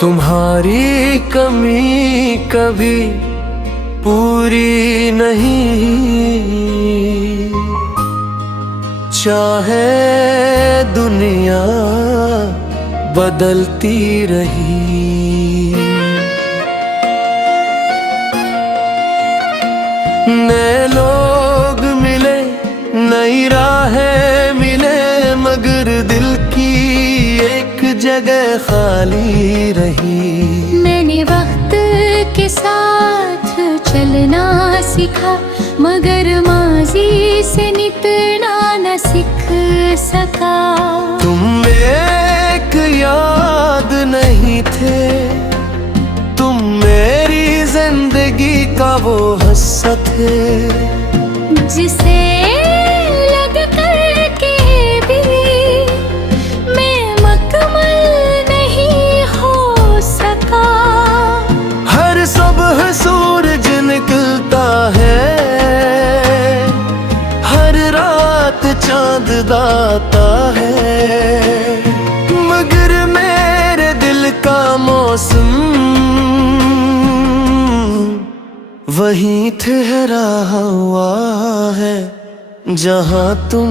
तुम्हारी कमी कभी पूरी नहीं, चाहे दुनिया बदलती रही। नए लोग मिले, नई राहें मिले, मगर दिल की एक जगह खाली रही। मैंने वक्त के साथ चलना सीखा, मगर माजी से निकलना न सीख सका। तुम एक याद नहीं थे, तुम मेरी जिंदगी का वो हिस्सा थे, जिसे लग कर के भी मैं मुकम्मल नहीं हो सका। हर सुबह सूरज निकलता है, हर रात चांद दाता है, मगर मेरे दिल का मौसम वहीं ठहरा हुआ है जहां तुम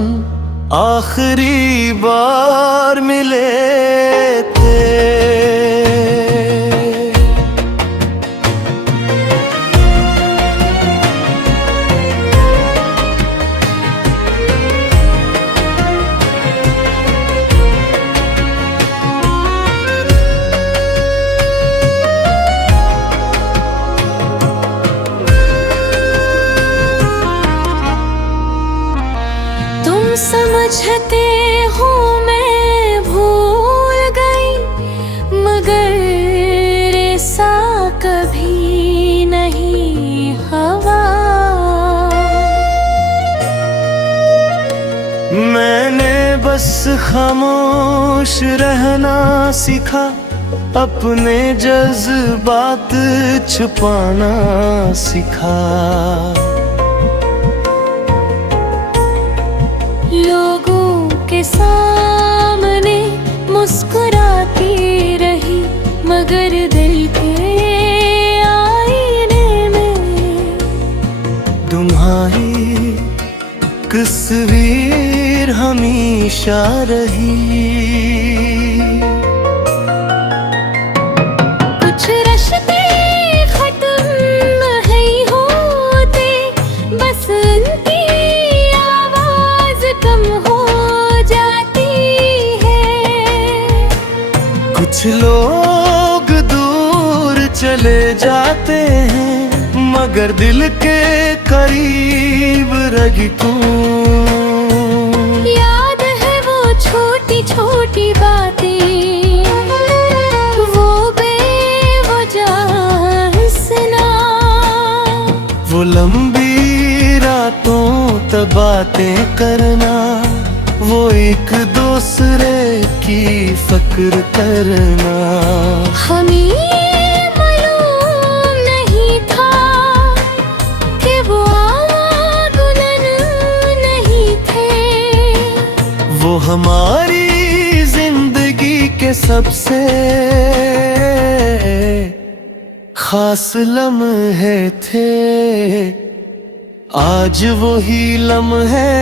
आखिरी बार मिले थे। समझते हो मैं भूल गई, मगर ऐसा कभी नहीं हवा। मैंने बस खामोश रहना सीखा, अपने जज्बात छुपाना सीखा। लोगों के सामने मुस्कुराती रही, मगर दिल के आईने में तुम्हारी तस्वीर हमेशा रही। कुछ रिश्ते खत्म नहीं होते, बस उनकी आवाज कम हो जाती है। कुछ लोग दूर चले जाते हैं, मगर दिल के करीब रही तू। याद है वो छोटी छोटी बातें, वो बेवजह हंसना, वो लंबी रातों तक बातें करना, वो एक दूसरे की फिक्र करना। हमें मालूम नहीं था कि वो आवागुलन नहीं थे। वो हमारी जिंदगी के सबसे खास लम्हे थे। आज वही लम्हे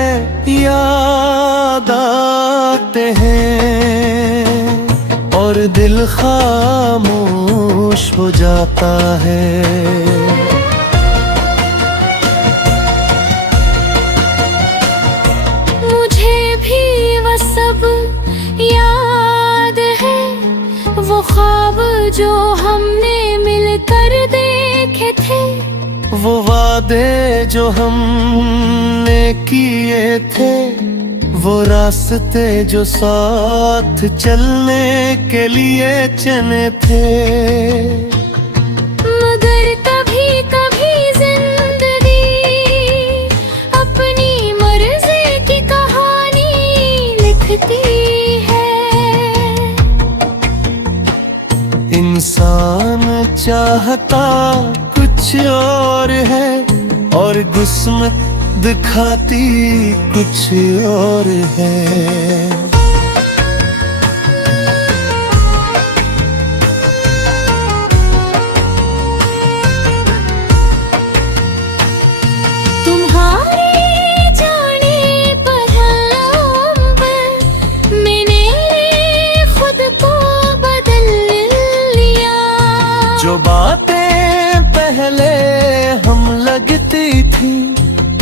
याद आते हैं और दिल खामोश हो जाता है। मुझे भी वो सब याद है, वो ख्वाब जो हमने मिलकर देखे थे, वो वादे जो हमने किए थे, वो रास्ते जो साथ चलने के लिए चने थे। मगर कभी कभी जिंदगी अपनी मर्जी की कहानी लिखती है। इंसान चाहता कुछ और है और किस्मत दिखाती कुछ और है।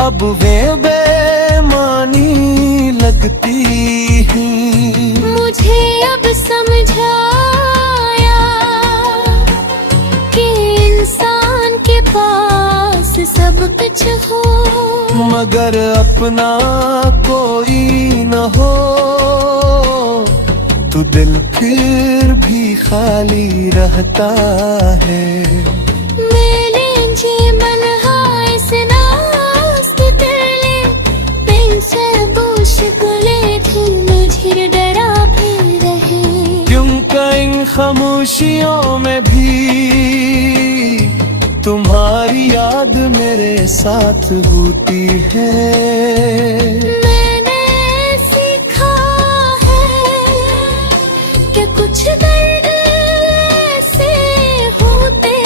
अब वे बेमानी लगती हैं। मुझे अब समझाया कि इंसान के पास सब कुछ हो, मगर अपना कोई न हो तो दिल फिर भी खाली रहता है। मेलेंजे मनहाइस नास्त तेले पेंसर बोश गुले दिल मुझे डरा फिर रहे। क्यों इन खामोशियों में भी तुम्हारी याद मेरे साथ होती है। मैंने सीखा है कि कुछ दर्द ऐसे होते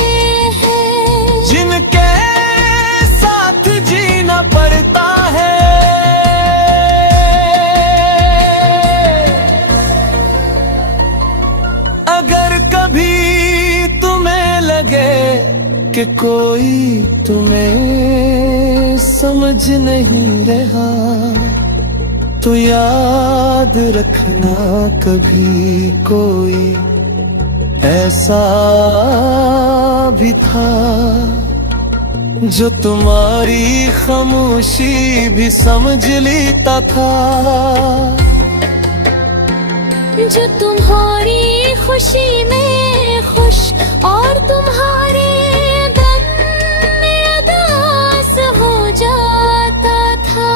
हैं जिनके साथ जीना पड़ता है। अगर कभी तुम्हें लगे कि कोई तुम्हें समझ नहीं रहा तो याद रखना कभी कोई ऐसा भी था जो तुम्हारी खामोशी भी समझ लेता था, जो तुम्हारी खुशी में खुश और तुम्हारे गम में उदास हो जाता था।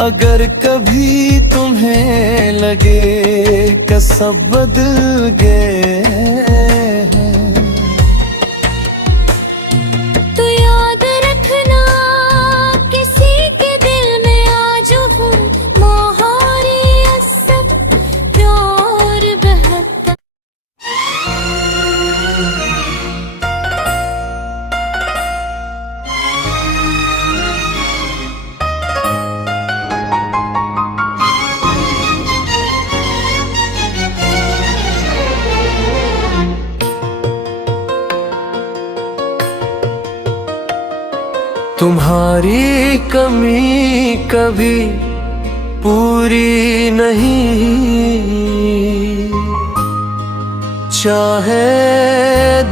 अगर कभी तुम्हें लगे कि सब बदल गए हैं तो याद रखना किसी के दिल में आज हूँ मोहारी असर प्यार बहता। तुम्हारी कमी कभी पूरी नहीं, चाहे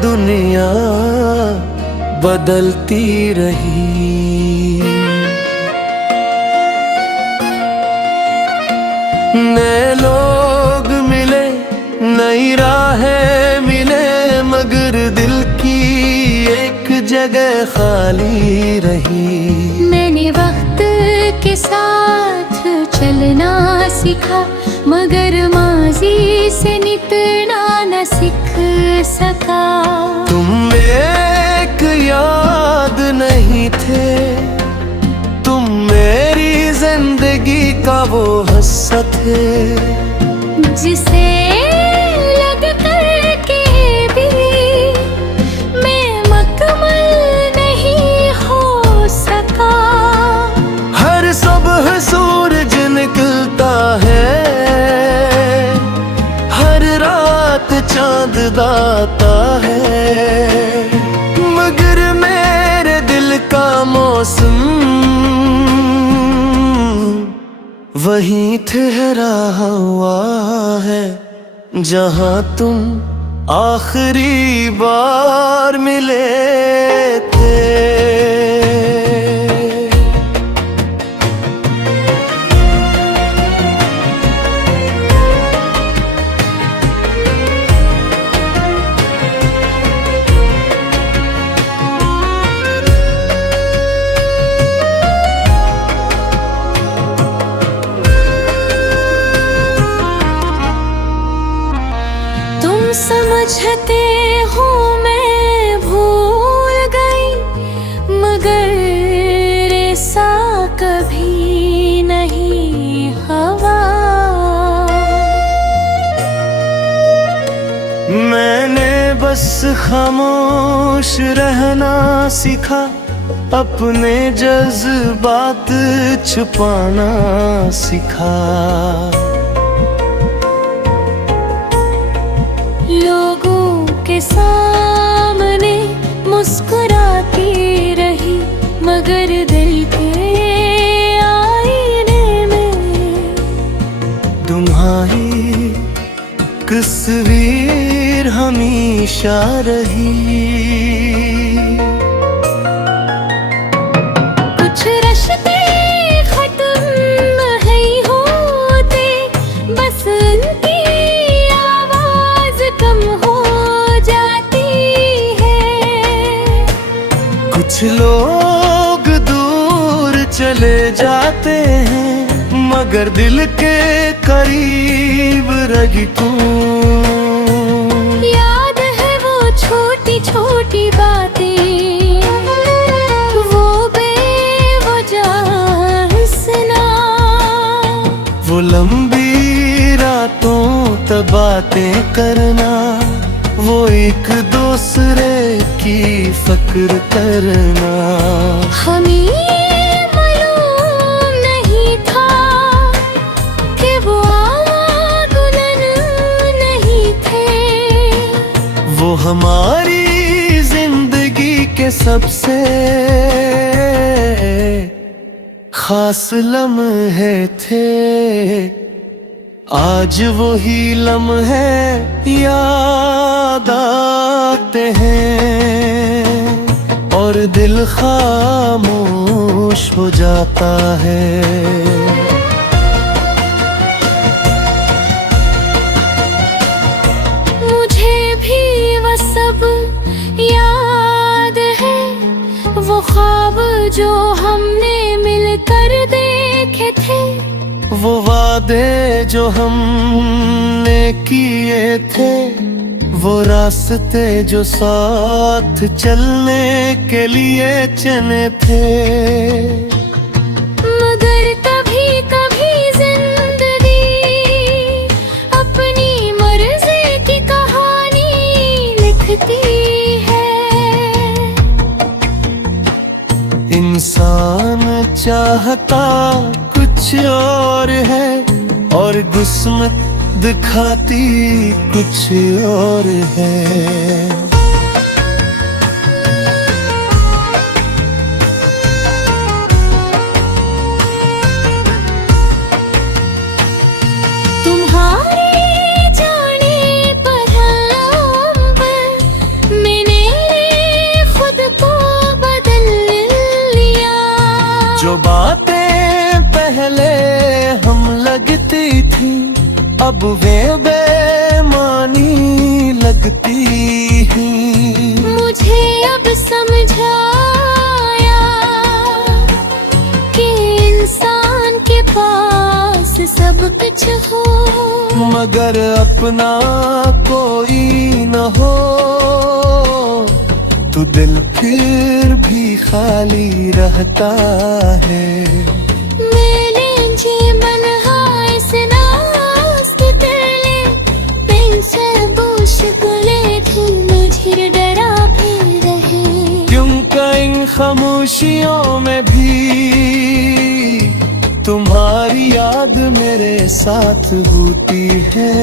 दुनिया बदलती रही। नए लोग मिले, नई राहें मिले, मगर दिल की एक जगह खाली रही। मैंने वक्त के साथ चलना सीखा मगर माजी से निपटना न सीख सका। तुम एक याद नहीं थे, तुम मेरी जिंदगी का वो हिस्सा थे जिसे लग कर के भी मैं मुकम्मल नहीं हो सका। हर सुबह सूरज निकलता है, हर रात चांद दाता है, मगर मेरे दिल का मौसम वहीं ठहरा हुआ है जहां तुम आखिरी बार मिले थे। समझते हो मैं भूल गई मगर ऐसा कभी नहीं हवा। मैंने बस खामोश रहना सीखा, अपने जज्बात छुपाना सीखा। सामने मुस्कुराती रही, मगर दिल के आईने में तुम्हारी तस्वीर हमेशा रही। कुछ रिश्ते खत्म है होते, बस उनकी आवाज कम हो जाती है। कुछ लोग दूर चले जाते हैं, मगर दिल के करीब रही तू। याद है वो छोटी छोटी बातें, वो बेवजह हंसना, वो लंबी रातों तक बातें करना, वो एक दूसरे की फिक्र करना। हमें मालूम नहीं था कि वो आवागुनन नहीं थे। वो हमारी जिंदगी के सबसे खास लम्हे थे। आज वही लम्हे याद आते हैं और दिल खामोश हो जाता है। मुझे भी वो सब याद है, वो ख्वाब जो हमने मिलकर देखे थे, वो वादे जो हमने किए थे, वो रास्ते जो साथ चलने के लिए चुने थे। मगर कभी कभी जिंदगी अपनी मर्जी की कहानी लिखती है। इंसान चाहता कुछ और है और किस्मत दिखाती कुछ और है। तुम्हारे जाने पर मैंने खुद को बदल लिया। जो बातें पहले हम लगती थी, अब वे बेमानी लगती हैं। मुझे अब समझाया कि इंसान के पास सब कुछ हो, मगर अपना कोई न हो तो दिल फिर भी खाली रहता है। मैंने जीवन इस नास्ते तेरे पेंसिल बुशकुले थी, मुझे डरा फिर रहे। क्योंकि इन खामोशियों में भी तुम्हारी याद मेरे साथ होती है।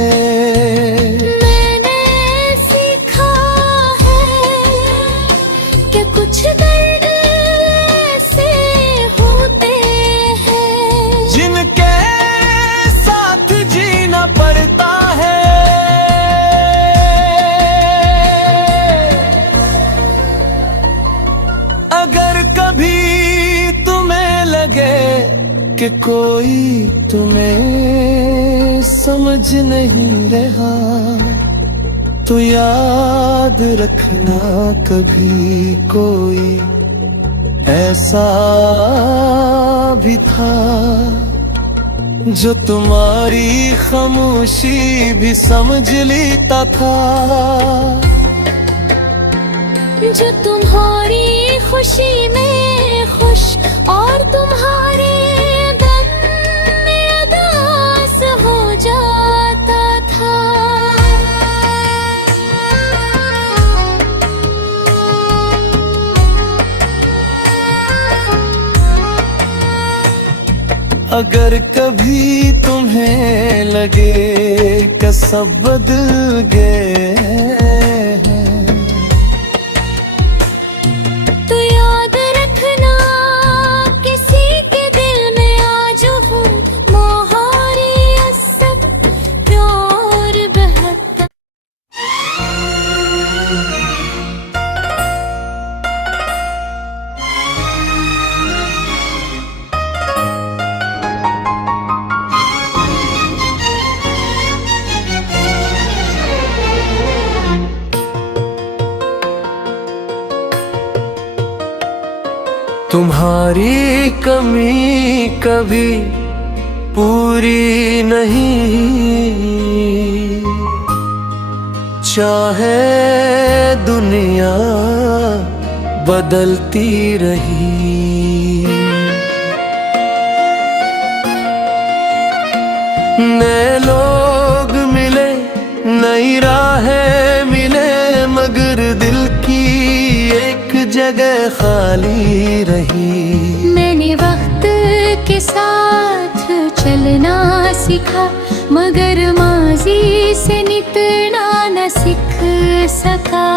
मैंने सीखा है कि कुछ दर्द ऐसे होते हैं जिनके साथ जीना पड़ता है। अगर कभी तुम्हें लगे कि कोई तुम्हें समझ नहीं रहा, तो याद रखना कभी कोई ऐसा भी था जो तुम्हारी खामोशी भी समझ लेता था। जो तुम्हारी खुशी में खुश और तुम्हारे गम में उदास हो जाता था। अगर कभी तुम्हें लगे कि सब बदल गए हैं, तुम्हारी कमी कभी पूरी नहीं, चाहे दुनिया बदलती रही। नए लोग मिले, नई राहें मिले, मगर दिल की एक जगह खाली रही। मैंने वक्त के साथ चलना सीखा, मगर माजी से निपटना न सीख सका।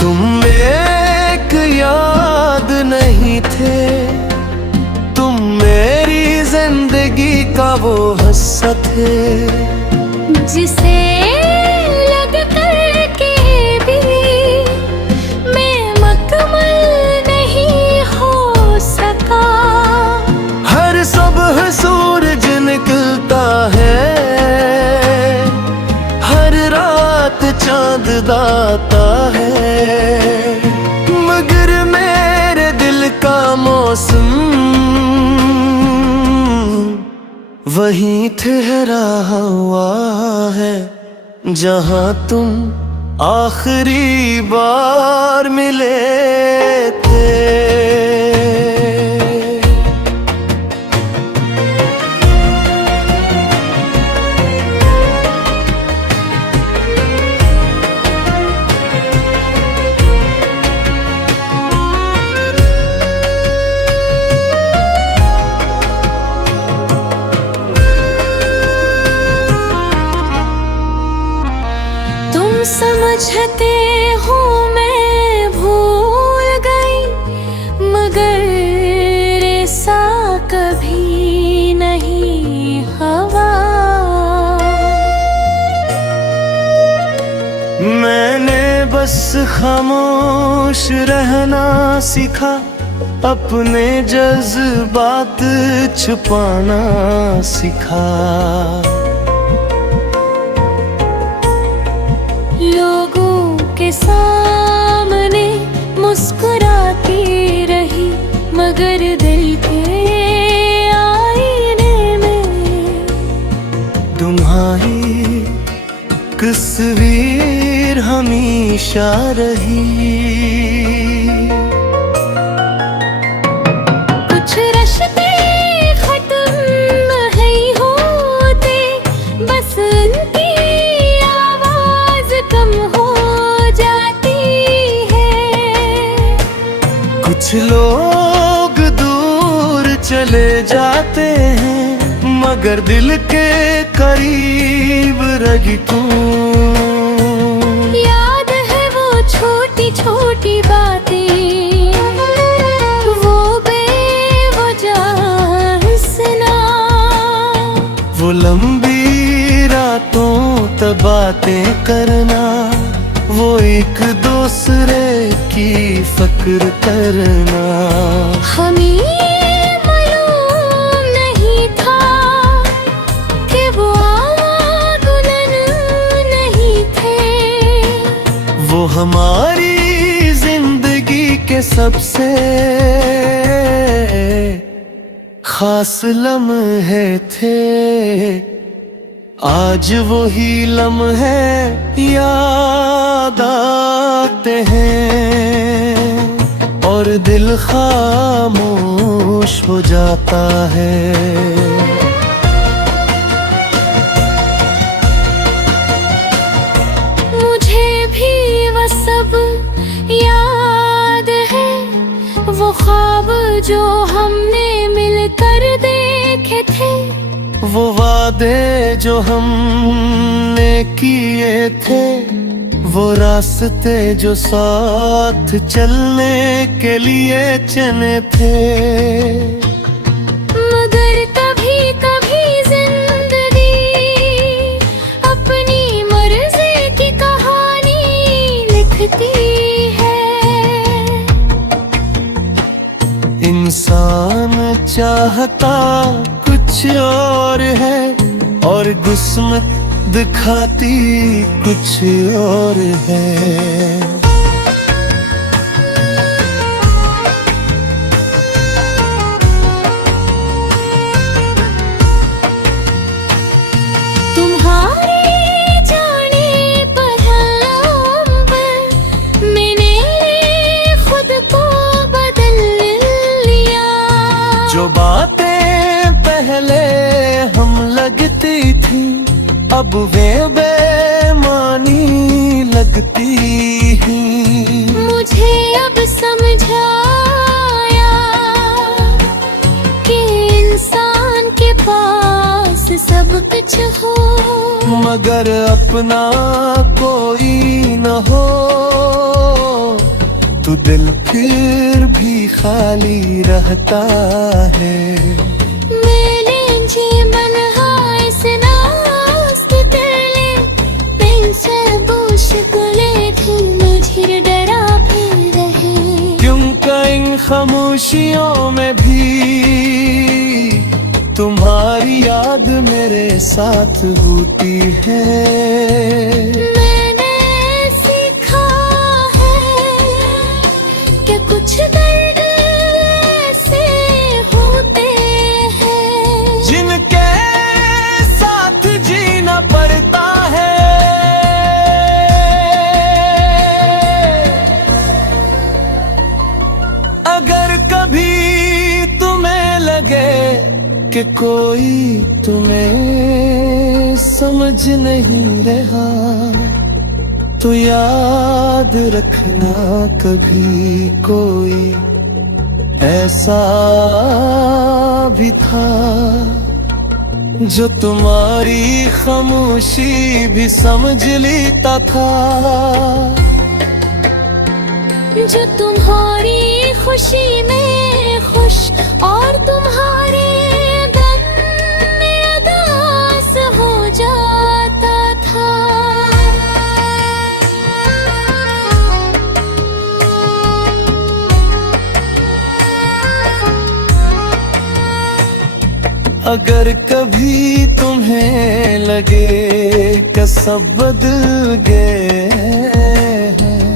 तुम एक याद नहीं थे, तुम मेरी जिंदगी का वो हिस्सा थे, जिसे लग कर के भी मैं मुकम्मल नहीं हो सका। हर सुबह सूरज निकलता है, हर रात चांद दाता है, मगर मेरे दिल का मौसम वहीं ठहरा हुआ है, जहां तुम आखिरी बार मिले थे। समझते हो मैं भूल गई, मगर ऐसा कभी नहीं हुआ। मैंने बस खामोश रहना सीखा, अपने जज्बात छुपाना सीखा। लोगों के सामने मुस्कुराती रही, मगर दिल के आईने में तुम्हारी तस्वीर हमेशा रही। कुछ रिश्ते खत्म नहीं होते, बस उनकी कम हो जाती है। कुछ लोग दूर चले जाते हैं, मगर दिल के करीब रही तुम। याद है वो छोटी छोटी बातें, वो बेवजह हंसना, वो लंबी रातों तक बातें करना, वो एक दूसरे की फिक्र करना। हमें मालूम नहीं था कि वो आगुलन नहीं थे। वो हमारी जिंदगी के सबसे खास लम्हे थे। आज वही लम्हे याद आते हैं, और दिल खामोश हो जाता है। मुझे भी वो सब याद है, वो ख्वाब जो हमने मिलकर देखे थे, वो वादे जो हमने किए थे, वो रास्ते जो साथ चलने के लिए चने थे। मगर कभी कभी जिंदगी अपनी मर्जी की कहानी लिखती है। इंसान चाहता कुछ और है, और किस्मत दिखाती कुछ और है। अब वे बेमानी लगती हैं। मुझे अब समझाया कि इंसान के पास सब कुछ हो, मगर अपना कोई न हो तो दिल फिर भी खाली रहता है। मैंने जी मन इस नास्त तेरे पेंसे बोश गले थे, मुझे डरा फिर रहे। क्यों इन खामोशियों में भी तुम्हारी याद मेरे साथ होती है। मैंने सीखा है कि कुछ दर्द ऐसे होते हैं जिनके साथ जीना पड़ता है। अगर कभी तुम्हें लगे कि कोई तुम्हें समझ नहीं रहा तो याद रखना कभी कोई ऐसा भी था जो तुम्हारी खामोशी भी समझ लेता था, जो तुम्हारी खुशी में खुश और तुम्हारे गम में उदास हो जाता था। अगर कभी तुम्हें लगे कि सब बदल गए हैं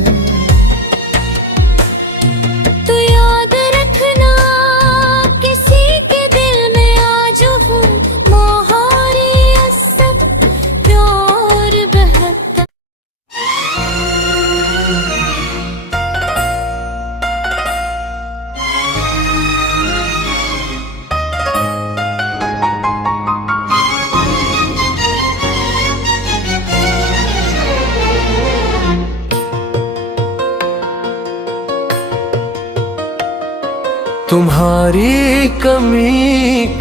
तो याद रखना किसी के दिल में आज हूँ मोहारी असर प्यार बहता। तुम्हारी कमी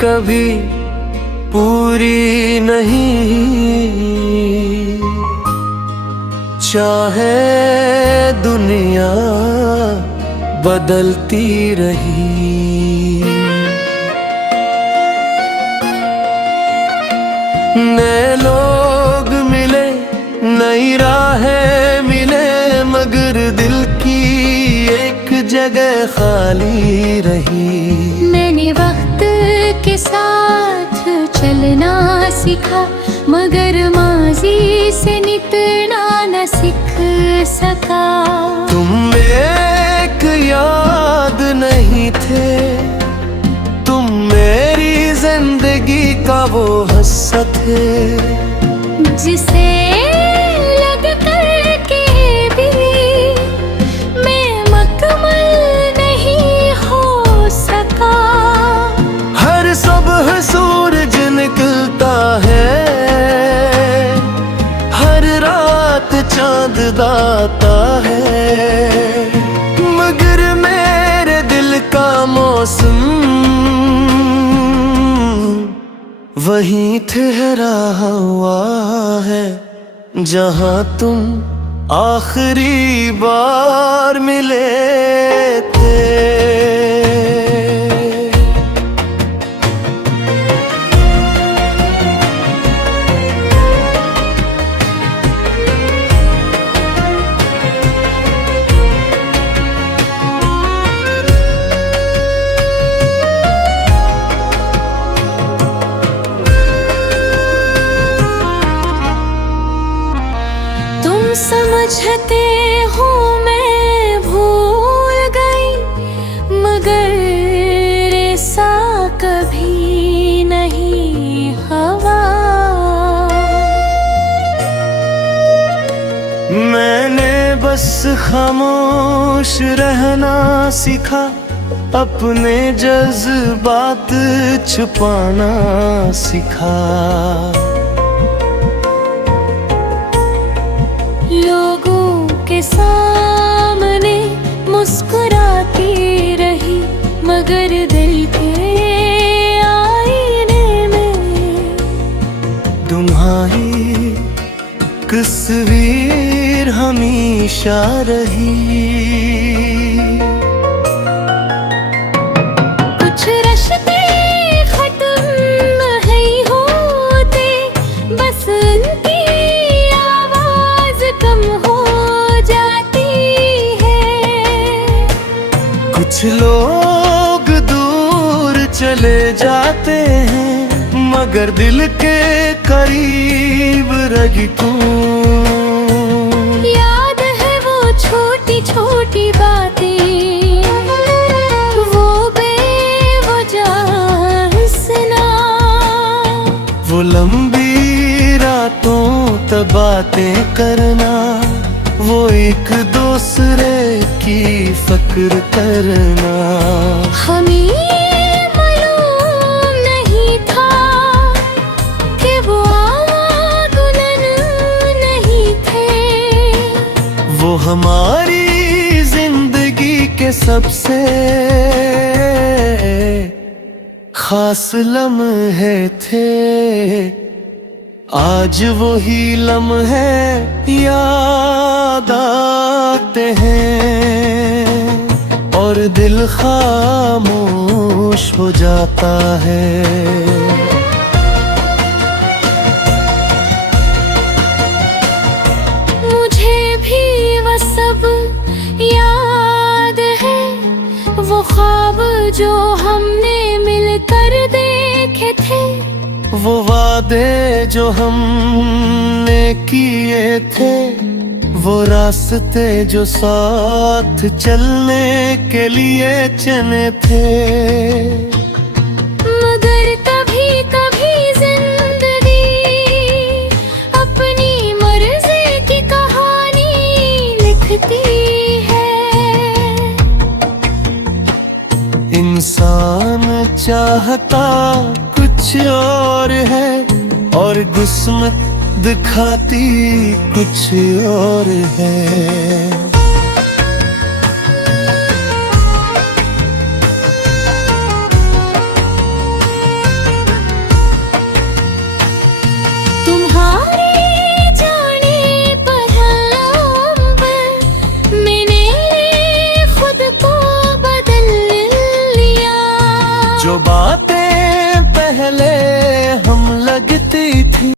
कभी पूरी नहीं, चाहे दुनिया बदलती रही। नए लोग मिले, नई राहें मिले, मगर दिल की एक जगह खाली रही। मैंने वक्त के साथ चलना सीखा, मगर माजी से निकलना न सीख सका। तुम एक याद नहीं थे, तुम मेरी जिंदगी का वो हिस्सा थे जिसे लग कर के भी मैं मुकम्मल नहीं हो सका। हर सुबह सूरज निकलता है, हर रात चांद दाता है, मगर मेरे दिल का मौसम वहीं ठहरा हुआ है जहां तुम आखिरी बार मिले थे। समझते हो मैं भूल गई, मगर ऐसा कभी नहीं हवा। मैंने बस खामोश रहना सीखा, अपने जज्बात छुपाना सीखा। सामने मुस्कुराती रही, मगर दिल के आईने में तुम्हारी तस्वीर हमेशा रही। कुछ रिश्ते खत्म नहीं होते, बस उनकी आवाज कम हो जाती है। कुछ लोग दूर चले जाते हैं, मगर दिल के करीब रही तू। याद है वो छोटी छोटी बातें, वो बेवजह हंसना, वो लंबी रातों तक बातें करना, वो एक दूसरे की फिक्र करना। हमें मालूम नहीं था कि वो आगुलन नहीं थे। वो हमारी जिंदगी के सबसे खास लम्हे थे। आज वही लम्हे याद आते हैं और दिल खामोश हो जाता है। मुझे भी वो सब याद है, वो ख्वाब जो हमने मिलकर देखे थे, वो वादे जो हमने किए थे, वो रास्ते जो साथ चलने के लिए चुने थे। मगर कभी कभी जिंदगी अपनी मर्जी की कहानी लिखती है। इंसान चाहता कुछ और है और किस्मत दिखाती कुछ और है।